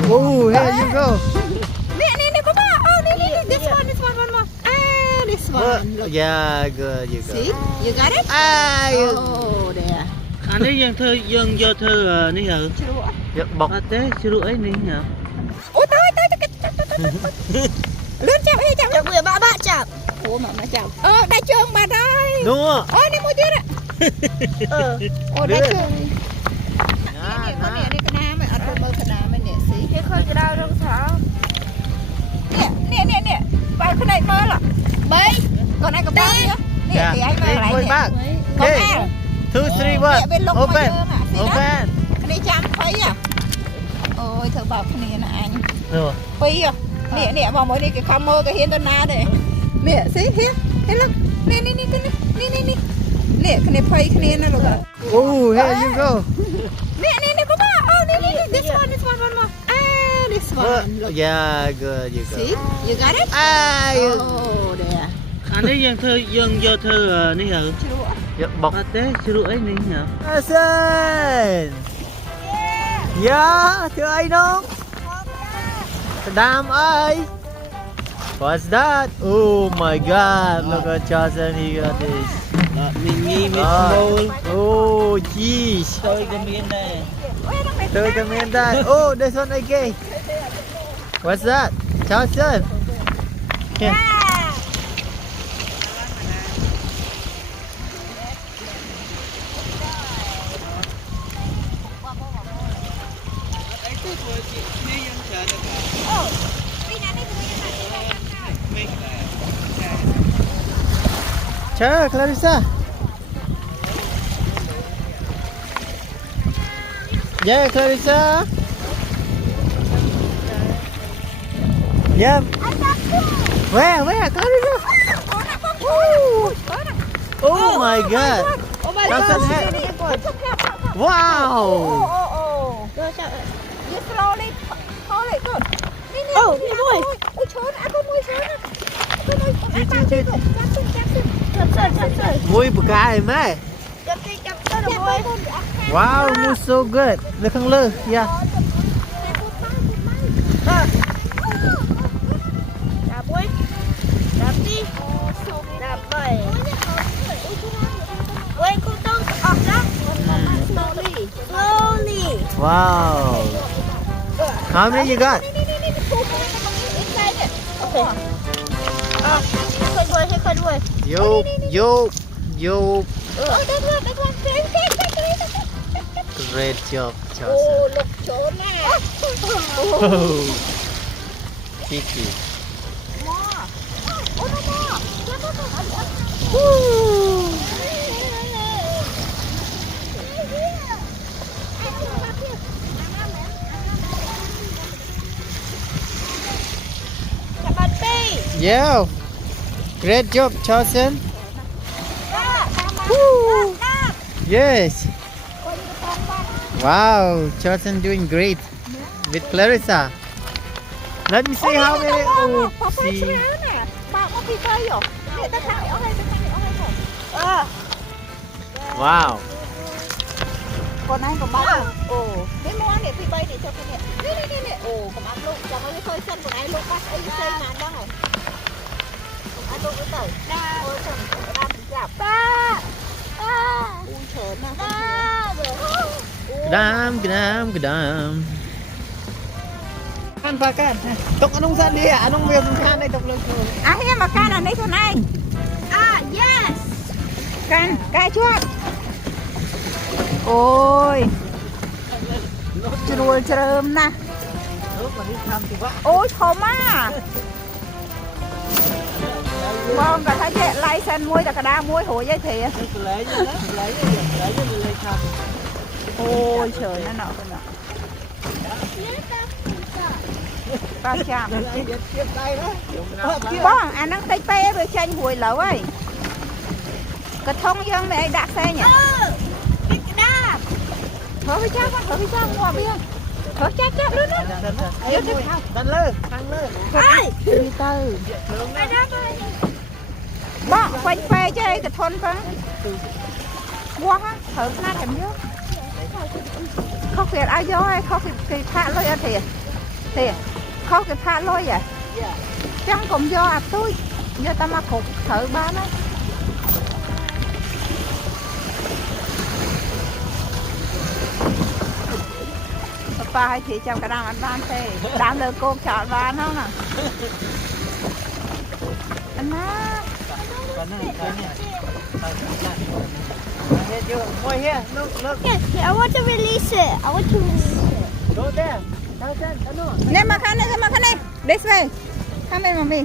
Oh, here you go. Come on. Oh, this one more. Ah, this one. Look. Yeah, good. You go. See? You got it? Ah, you. Oh, there. anh ấy dân thơ dân do thơ ní hả Dạ, bọc. à té sửa ấy ní hả Ôi, tới. Lướt chạm. Chạm vừa bà chạm. Ủa mà chạm. Đại trường bà ơi. Đúng không? Đi mua tiếp ạ. Đại trường. Con nè, cái nam mày, con mơ cái nam mày nè, xí. Cái khơi cái đau trong thảo. Nè. Bà cái này mơ là. Bấy. Con này có bao nhiêu? Nè, thì anh mơ lại nè. Con A. 2, 3, 1. Open. Open. Cái này chạm thấy à? Ôi, thở bảo cái này là anh. Rồi. Phi à? Nè, vào mỗi đi cái con mơ cái hiên tân na đây. Nè, xí, hiên. Thế lắm. Nè. Nè, cái này phi cái này nó rồi. Oh, here you go. Nè, come on. Oh, this one more. Ah, this one. Look. Yeah, good. You go. See? You got it? Ah, you. Oh, there. anh ấy dân do thơ ní hả Dạ, bọc. à té sửa ấy ní hả Hasan. Yeah, thưa anh không? Đam ơi. What's that? Oh my God! Look at Johnson. He got this. mình nghi mình bôi Oh, jeez. tôi cái miếng này Tôi cầm in that. Oh, this one again. What's that? Johnson. Here. Sure, Clarissa. Yeah, Clarissa. Yeah. Where, Clarissa? Oh my God. Oh my Johnson God. head. Wow. You slowly hold it good. Đi môi. Ôi trốn, con môi trốn. Mui bukai mai. Wow, mui so good. Look ang lơ. Yeah. Đạp ơi. Đạp đi. Đạp vậy. Ôi, cô Tông ọt đó. Slowly. Wow. How many you got? Khơi đuôi. Yo. Great job, Johnson. Lục trốn nè. Kiki. Yeah. Great job, Johnson. Woo. Yes. Wow, Johnson doing great with Clarissa. Let me see how many. Oh, see. Wow. Con anh còn bao nhiêu? Cái món này phi bay để cho cái này. Nè. Còn ăn luôn. Chẳng ơi khơi chân của anh luôn bác ấy xây màn đó rồi. Còn ăn luôn cái tẩy. Ôi trời, đang chạp. Ui trời nào. Kedam. Kan pakan. Tok anong saan dia? Anong may kan ay tok lang. Akhirnya makanan itu naik. Yes. Kan, cay chuột. Ôi. Chuột trơm nè. Ôi thơm á. Con cả thấy vậy lai sen muối cả đa muối hổ dây thì. Ôi trời nó nọ con nọ. 300. Bó, anh đang tay pe rồi chanh hùi lẩu ấy. Cái thông dân này đặt xe nhỉ? Thở với cha mua bia. Thở cha luôn đó. Đăng lơ. Ai? Từ từ. Bó, quanh pe chứ cái thôn con. Mua á, thở cái này em nhớ. Không phải ai vô hay không phải phá lôi ở thiệt. Thì khó cái pha lôi vậy. Chẳng cũng do tôi. Do ta mặc hụt thử bán á. Pha hay thì trong cái đám ăn bán thế. Đám lỡ cô chọn bán không nè. Anh á. Boy, here, look. Yes, I want to release it. I want to release it. Go there. Tarzan, ano? Nè mà khăn này, This way. Come here, mommy.